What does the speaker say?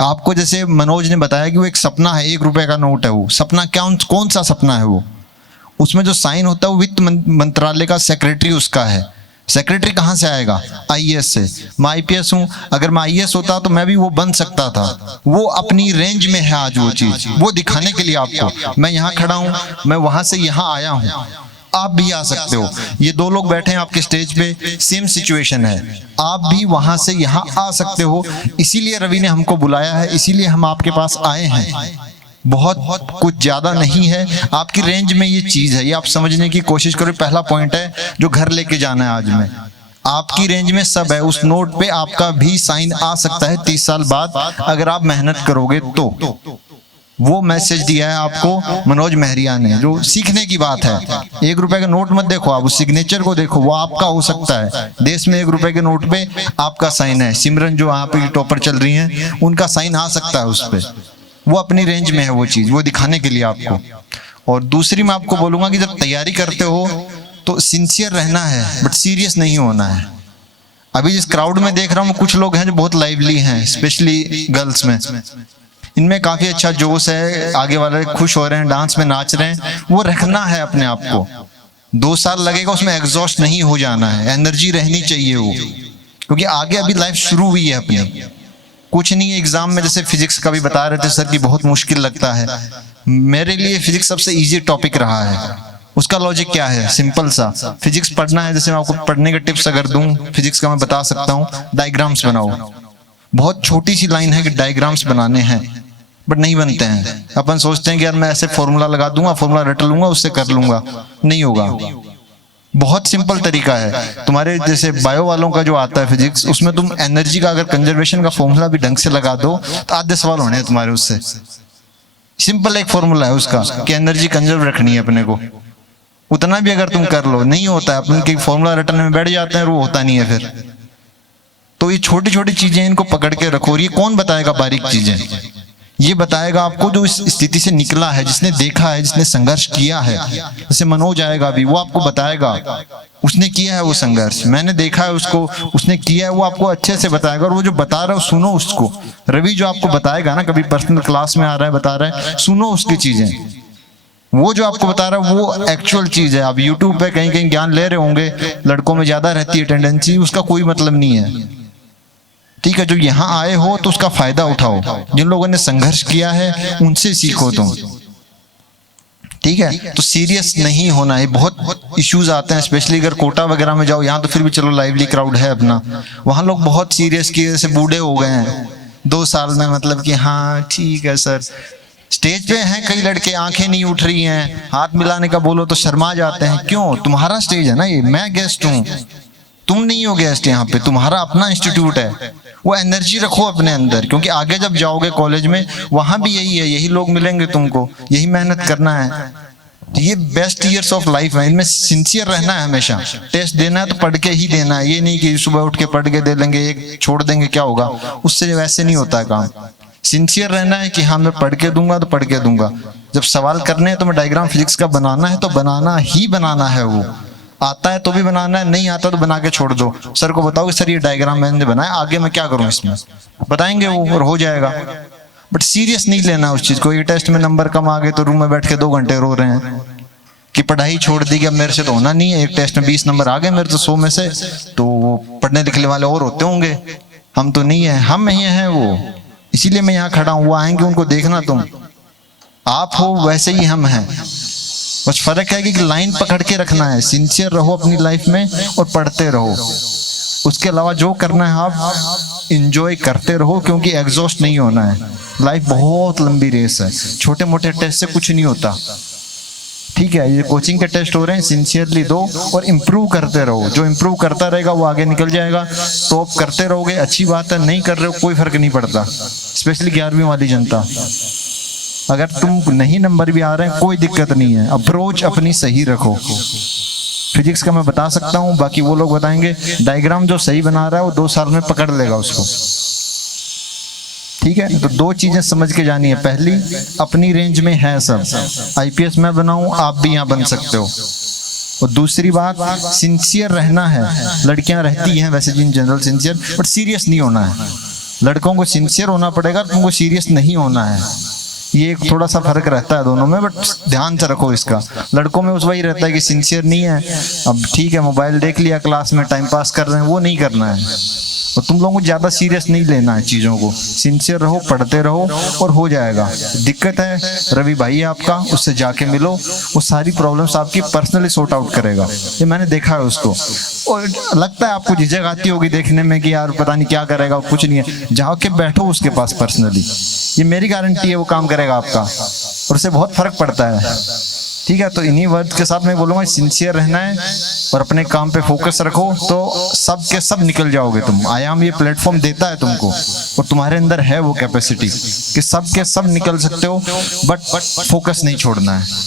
आपको जैसे मनोज ने बताया कि वो एक सपना है, 1 रुपए का नोट है, वो सपना क्या, कौन सा सपना है वो, उसमें जो साइन होता है वो वित्त मंत्रालय का सेक्रेटरी उसका है। सेक्रेटरी कहाँ से आएगा? आईएएस से। मैं आईपीएस हूँ, अगर मैं आईएएस होता तो मैं भी वो बन सकता था। वो अपनी रेंज में है आज वो चीज, वो दिखाने के लिए आपको। मैं यहाँ खड़ा हूँ, मैं वहां से यहाँ आया हूँ, आप भी आ सकते हो। ये 2 लोग बैठे हैं आपके स्टेज पे, सेम सिचुएशन है, आप भी वहां से यहाँ आ सकते हो। इसीलिए रवि ने हमको बुलाया है, इसीलिए हम आपके पास आए हैं। बहुत कुछ ज्यादा नहीं है, आपकी रेंज में ये चीज है, ये आप समझने की कोशिश करो। पहला पॉइंट है जो घर लेके जाना है आज में, आपकी रेंज में सब है। उस नोट पे आपका भी साइन आ सकता है 30 साल बाद, अगर आप मेहनत करोगे तो। वो मैसेज दिया है आपको मनोज महरिया ने, जो सीखने की बात है। 1 रुपए का नोट मत देखो, आप उस सिग्नेचर को देखो, वो आपका हो सकता है। देश में 1 रुपए के नोट पे आपका साइन है। सिमरन जो वहां पे टॉपर चल रही हैं, उनका साइन आ सकता है उस पे। वो अपनी रेंज में है वो चीज, वो दिखाने के लिए आपको। और दूसरी मैं आपको बोलूंगा कि जब तैयारी करते हो तो सिंसियर रहना है, बट सीरियस नहीं होना है। अभी जिस क्राउड में देख रहा हूँ, कुछ लोग हैं जो बहुत लाइवली हैं, स्पेशली गर्ल्स में, इनमें काफी अच्छा जोश है, आगे वाले खुश हो रहे हैं, डांस में नाच रहे हैं। वो रखना है अपने आप को, 2 साल लगेगा, उसमें एग्जॉस्ट नहीं हो जाना है, एनर्जी रहनी चाहिए वो, क्योंकि आगे अभी लाइफ शुरू हुई है अपनी। कुछ नहीं है, एग्जाम में जैसे फिजिक्स का भी बता रहे थे सर कि बहुत मुश्किल लगता है, मेरे लिए फिजिक्स सबसे इजी टॉपिक रहा है। उसका लॉजिक क्या है? सिंपल सा, फिजिक्स पढ़ना है, जैसे मैं आपको पढ़ने के टिप्स अगर दूं फिजिक्स का, मैं बता सकता हूँ, डायग्राम्स बनाओ। बहुत छोटी सी लाइन है कि डायग्राम्स बनाने हैं, बट नहीं बनते हैं। अपन सोचते हैं कि यार मैं ऐसे फॉर्मूला लगा दूंगा, फॉर्मूला रट लूंगा, उससे कर लूंगा, नहीं होगा। बहुत सिंपल तरीका है। तुम्हारे जैसे बायो वालों का जो आता है फिजिक्स, उसमें तुम एनर्जी का अगर कंजर्वेशन का फॉर्मूला भी ढंग से लगा दो तो आधे सवाल होने हैं तुम्हारे उससे। सिंपल एक फॉर्मूला है उसका कि एनर्जी कंजर्व रखनी है अपने को, उतना भी अगर तुम कर लो नहीं होता है। अपन के फॉर्मूला रटने में बैठ जाते हैं, वो होता नहीं है फिर। तो ये छोटी छोटी चीजें, इनको पकड़ के रखो। और ये कौन बताएगा बारीक चीजें? ये बताएगा आपको जो इस स्थिति से निकला है, जिसने देखा है, जिसने संघर्ष किया है। जैसे मनोज आएगा अभी, वो आपको बताएगा, उसने किया है वो संघर्ष, मैंने देखा है उसको, उसने किया है, वो आपको अच्छे से बताएगा। और वो जो बता रहा है सुनो उसको। रवि जो आपको बताएगा ना, कभी पर्सनल क्लास में आ रहा है बता रहा है, सुनो उसकी चीजें। वो जो आपको बता रहा है वो एक्चुअल चीज है। आप यूट्यूब पे कहीं कहीं ज्ञान ले रहे होंगे, लड़कों में ज्यादा रहती है टेंडेंसी, उसका कोई मतलब नहीं है। ठीक है, जो यहाँ आए हो तो उसका फायदा उठाओ। जिन लोगों ने संघर्ष किया है उनसे सीखो तुम। ठीक है, तो सीरियस नहीं होना है। बहुत इश्यूज आते हैं, स्पेशली अगर कोटा वगैरह में जाओ, यहाँ तो फिर भी चलो लाइवली क्राउड है अपना, वहां लोग बहुत सीरियस किए, जैसे बूढ़े हो गए हैं 2 साल में, मतलब कि हाँ ठीक है सर। स्टेज पे हैं कई लड़के, आंखें नहीं उठ रही हैं, हाथ मिलाने का बोलो तो शर्मा जाते हैं। क्यों? तुम्हारा स्टेज है ना ये, मैं गेस्ट हूँ, तुम नहीं हो गेस्ट यहाँ पे, तुम्हारा अपना इंस्टीट्यूट है। वो एनर्जी रखो अपने अंदर, क्योंकि आगे जब जाओगे कॉलेज में, वहां भी यही है, यही लोग मिलेंगे तुमको, यही मेहनत करना है। तो ये बेस्ट ईयर्स ऑफ लाइफ है, इनमें सिंसियर रहना है हमेशा। टेस्ट देना है तो पढ़ के ही देना है, ये नहीं कि सुबह उठ के पढ़ के दे लेंगे, एक छोड़ देंगे, क्या होगा उससे? वैसे नहीं होता है काम। सिंसियर रहना है कि हाँ मैं पढ़ के दूंगा तो पढ़ के दूंगा। जब सवाल करने हैं तो मैं डायग्राम फिजिक्स का बनाना है तो बनाना ही बनाना है। वो आता है तो भी बनाना है, नहीं आता तो बना के छोड़ दो। सर को बताओ कि सर ये डायग्राम मैंने बनाया, आगे मैं क्या करूं इसमें, बताएंगे वो और हो जाएगा। बट सीरियस नहीं लेना उस चीज को। ये टेस्ट में नंबर कम आ गए तो रूम में बैठ के 2 घंटे रो रहे हैं कि पढ़ाई छोड़ दी, कि अब मेरे से तो होना नहीं है। एक टेस्ट में 20 नंबर आ गए मेरे तो 100 में से, तो वो पढ़ने लिखने वाले और होते होंगे, हम तो नहीं है, हम ही हैं वो। इसीलिए मैं यहाँ खड़ा हूँ, वो आएंगे उनको देखना। तुम आप हो वैसे ही हम हैं, बस फर्क है कि लाइन पकड़ के रखना है। सिंसियर रहो अपनी लाइफ में और पढ़ते रहो। उसके अलावा जो करना है आप एंजॉय करते रहो, क्योंकि एग्जॉस्ट नहीं होना है। लाइफ बहुत लंबी रेस है, छोटे मोटे टेस्ट से कुछ नहीं होता। ठीक है, ये कोचिंग के टेस्ट हो रहे हैं, सिंसियरली दो और इम्प्रूव करते रहो। जो इम्प्रूव करता रहेगा वो आगे निकल जाएगा। टॉप करते रहोगे अच्छी बात है, नहीं कर रहे हो कोई फर्क नहीं पड़ता। स्पेशली 11वीं वाली जनता, अगर तुम नहीं नंबर भी आ रहे हैं कोई दिक्कत नहीं है, अप्रोच अपनी सही रखो। फिजिक्स का मैं बता सकता हूँ, बाकी वो लोग बताएंगे। डायग्राम जो सही बना रहा है वो 2 साल में पकड़ लेगा उसको। ठीक है, तो 2 चीजें समझ के जानी है। पहली, अपनी रेंज में है सब, आईपीएस मैं बनाऊं आप भी यहाँ बन सकते हो। और दूसरी बात, सिंसियर रहना है। लड़कियां रहती हैं वैसे जिन जनरल सिंसियर, बट सीरियस नहीं होना है। लड़कों को सिंसियर होना पड़ेगा, तुमको सीरियस नहीं होना है। ये एक थोड़ा सा फर्क रहता है दोनों में, बट ध्यान से रखो इसका। लड़कों में उस वही रहता है कि सिंसियर नहीं है, अब ठीक है मोबाइल देख लिया, क्लास में टाइम पास कर रहे हैं, वो नहीं करना है। और तुम लोगों को ज्यादा सीरियस नहीं लेना है चीजों को, सिंसियर रहो, पढ़ते रहो और हो जाएगा। दिक्कत है रवि भाई है आपका, उससे जाके मिलो, वो सारी प्रॉब्लम्स आपकी पर्सनली सॉर्ट आउट करेगा। ये मैंने देखा है उसको। और लगता है आपको झिझक आती होगी देखने में कि यार पता नहीं क्या करेगा, कुछ नहीं है, जाके बैठो उसके पास पर्सनली, ये मेरी गारंटी है वो काम करेगा आपका, और उससे बहुत फर्क पड़ता है। ठीक है, तो इन्हीं वर्ड के साथ मैं बोलूंगा सिंसियर रहना है और अपने काम पे फोकस रखो, तो सब के सब निकल जाओगे तुम। आयाम ये प्लेटफॉर्म देता है तुमको, और तुम्हारे अंदर है वो कैपेसिटी कि सब के सब निकल सकते हो, बट फोकस नहीं छोड़ना है।